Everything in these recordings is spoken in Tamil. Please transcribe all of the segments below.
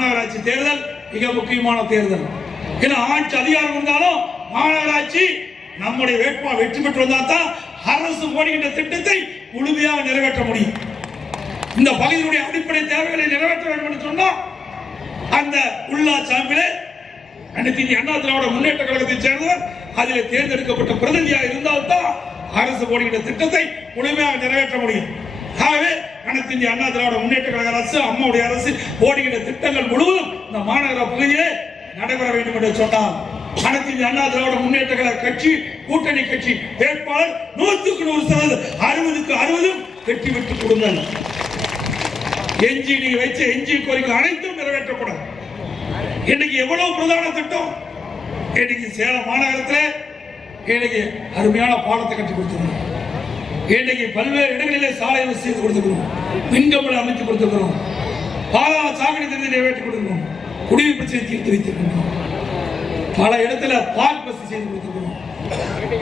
மாநகராட்சி தேர்தல் மிக முக்கியமான தேர்தல். ஏன்னா ஆட்சி அதிகாரம் இருந்தாலும் மாநகராட்சி நம்முடைய வேட்பாளர் வெற்றி பெற்று வந்தால் தான் அரசு போடுகின்ற திட்டத்தை முழுமையாக நிறைவேற்ற முடியும். இந்த பகுதியினுடைய அடிப்படை தேவைகளை நிறைவேற்ற வேண்டும் என்று சொன்னால் அந்த உள்ளாட்சி அமைப்பிலே அனைத்து இந்திய அண்ணா திராவிட முன்னேற்ற கழகத்தை சேர்ந்தவர் அதில் தேர்ந்தெடுக்கப்பட்ட பிரதிநிதியாக இருந்தால்தான் அரசு போடுகின்ற திட்டத்தை முழுமையாக நிறைவேற்ற முடியும். ஆகவே அனைத்து இந்திய அண்ணா திராவிட முன்னேற்ற கழக அரசு அம்மாவுடைய அரசு போடுகின்ற திட்டங்கள் முழுவதும் இந்த மாநகர பகுதியிலே நடைபெற வேண்டும் என்று சொன்னால் அனைத்து இந்திய அண்ணா திராவிட முன்னேற்ற கழக கட்சி கூட்டணி கட்சி வேட்பாளர் 100% 60க்கு 60 வெற்றி பெற்றுக் கொடுங்கள். எஞ்சி வைச்ச எஞ்சி கோரிக்கை அனைத்தும் நிறைவேற்றப்படும். இன்னைக்கு எவ்வளவு பிரதான திட்டம் இன்னைக்கு சேலம் மாநகரத்தில் இன்னைக்கு அருமையான பாலத்தை கட்டி கொடுத்துருக்கோம். இன்னைக்கு பல்வேறு இடங்களிலே சாலை வசதி செய்து கொடுத்துருக்கோம். மின்கம்பளம் அமைத்து கொடுத்துருக்கிறோம். பாதாள சாக்கடை திட்டத்தை நிறைவேற்றி கொடுத்துருக்கோம். குடிநீர் பிரச்சனை தீர்த்து வைத்திருக்கிறோம். பல இடத்துல பார்க் வசதி செய்து கொடுத்துருக்கோம்.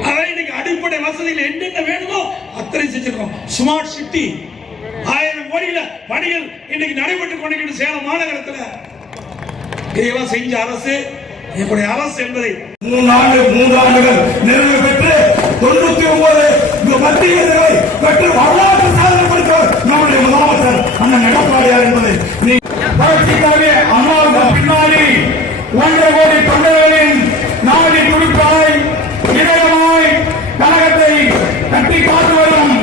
அதான் இன்னைக்கு அடிப்படை வசதிகள் என்னென்ன வேணுமோ அத்தனை செஞ்சிருக்கோம். ஸ்மார்ட் சிட்டி 1000 கோடியில பணிகள் இன்னைக்கு நடைபெற்றுக் கொண்டிருக்கிற சேலம் மாநகரத்தில் இதெல்லாம் செஞ்ச அரசு எங்களுடைய அரசு என்பதை 3 ஆண்டுகள் நிறைவு பெற்று 99 மத்திய பெற்று வரலாற்று சாதனை படைத்தவர் நம்முடைய முதலமைச்சர் அண்ணன் எடப்பாடியார் என்பதை புரட்சிக்காக அம்மாவுக்கு பின்னாடி 1.5 கோடி தொண்டர்களின் நாடி துடிப்பாய் இதயமாய் கழகத்தை கட்டி காத்து வரும்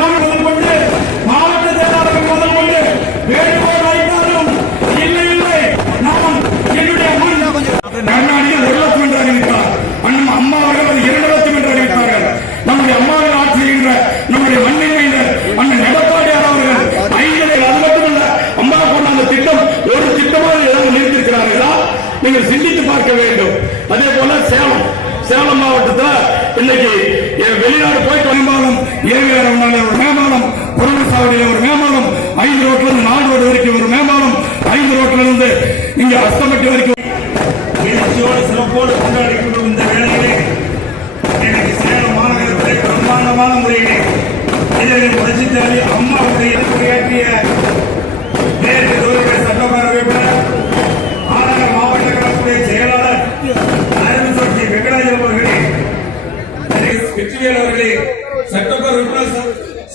முதல் கொண்டு மாவட்ட செயலாளர்கள் முதல் கொண்டு வேண்டுகோள் வைத்தாலும் இல்லை நாம் என்னுடைய கருணாநிதி 1 லட்சம் என்று அறிவித்தார். அம்மா அவர்கள் 2 லட்சம் என்று அறிவித்தார்கள். நம்முடைய அம்மாவின் ஆட்சி என்ற நம்முடைய மண்ணின் அண்ணன் எடப்பாடியார் அவர்கள் 5 அது மட்டுமல்ல அம்மா கொண்ட அந்த திட்டம் ஒரு திட்டமாக ஏதாவது நிறுத்திருக்கிறார்களா நீங்கள் சிந்தித்து பார்க்க வேண்டும். அதே போல சேலம் மாவட்டத்தில் இன்னைக்கு வெளிநாடு போயிட்டு மேம்பாலம் ஏவிஆர் ஒரு மேம்பாலம் புறநசாவடியில் ஒரு மேம்பாலம் 5 ரோட்ல இருந்து 4 ரோடு வரைக்கும் ஒரு மேம்பாலம் 5 ரோட்ல இருந்து இங்க அஸ்தமட்டி வரைக்கும் சிறப்போடு கொண்டாடி கொண்டு இந்த வேளையிலே இன்னைக்கு சேலம் மாநகரத்திலே பிரம்மாண்டமான முறையிலே இதழில் புரட்சித்தாரி அம்மாவுடைய உரையாற்றிய நேற்று தொகுதி சட்டப்பேரவை மாநகர மாவட்ட கழகத்துடைய செயலாளர் அருள்சக்தி வெங்கடாஜலம் அவர்களே, வெற்றிவேல் அவர்களே, சட்டப்பேரவை உறுப்பினர்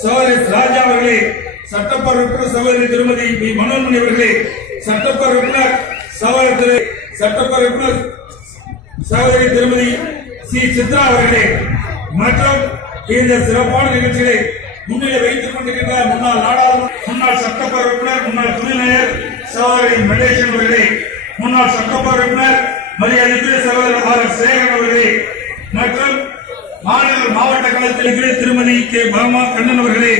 சகோதரி ராஜா அவர்களே, சட்டப்பேரவை உறுப்பினர் சகோதரி திருமதி பி மனோன்மணி அவர்களே, சட்டப்பேரவை உறுப்பினர் சகோதரி திருமதி சி சித்ரா அவர்களே மற்றும் இந்த சிறப்பான நிகழ்ச்சிகளை முன்னிலை வைத்துக் கொண்டிருக்கின்ற முன்னாள் சட்டப்பேரவை உறுப்பினர் முன்னாள் துணை மேயர் சகோதரி மெடேஷன் அவர்களே, முன்னாள் சட்டப்பேரவை உறுப்பினர் மரியாதைக்குரிய சகோதரர் ஆர் சேகரன் அவர்களே மற்றும் மாவட்ட கழகத்தில் திருமதி கே பாமா கண்ணன் அவர்களே,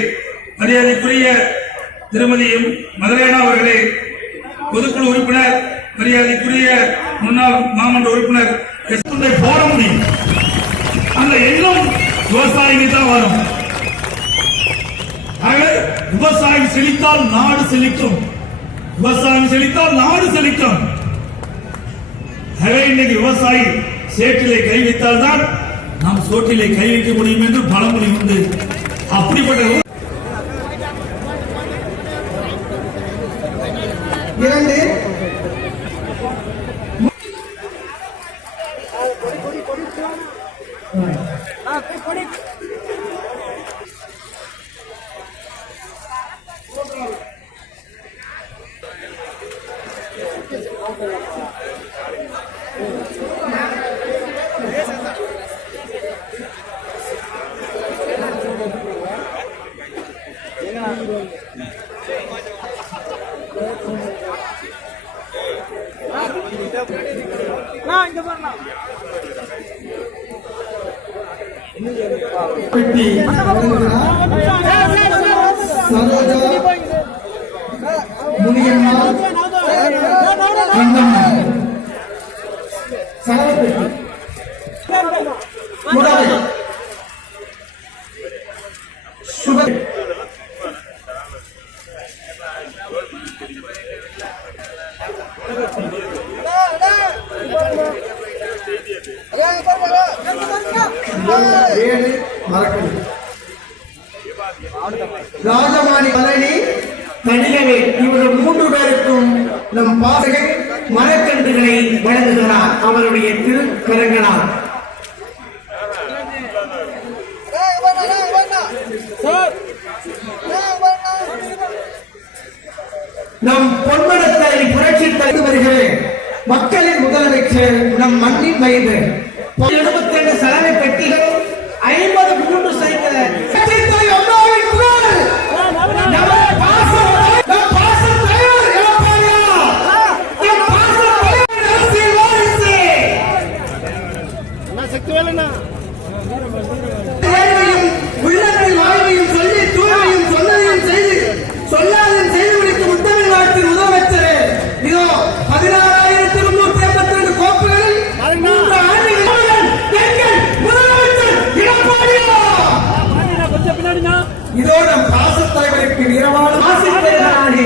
மரியாதைக்குரிய திருமதி மதுரையனா அவர்களே, பொதுக்குழு உறுப்பினர் மரியாதைக்குரிய முன்னாள் மாமன்ற உறுப்பினர் போட முடியும். அந்த எண்ணம் விவசாயிக்கு தான் வரும். விவசாயம் செழித்தால் நாடு செழிக்கும். விவசாயம் செழித்தால் நாடு செழிக்கும். இன்னைக்கு விவசாயி சேற்றிலே கை வைத்தால் தான் நாம் சோற்றிலே கை வைக்க முடியும் என்று பழமொழி உண்டு. அப்படிப்பட்ட ராஜமாணி பழனி தனியவே இவர்கள் 3 பேருக்கும் நம் பாதகர் மரக்கன்றுகளை வழங்குகிறார் அவருடைய திருக்கரங்களால். நம் பொன்மனத்தை புரட்சி தந்து வருகிறேன். மக்களின் முதலமைச்சர் நம் மண்ணின் வயது 72 சலவை பெட்டிகள் 53 சைக்கிள் உள்ளத்தில் வாழ்வையும் சொல்லி தூய்மையும் சொன்னதையும் செய்து சொல்லாதையும் செய்து முடிக்கும் முத்தமிழ் நாட்டின் முதலமைச்சரே, இதோ 16,382 கோப்புகளில் 3 ஆண்டுகள் எங்கள் முதலமைச்சர் எடப்பாடியா. இதோ நம் பாசத் தலைவருக்கு நிறவான ஆசிரியர்களானே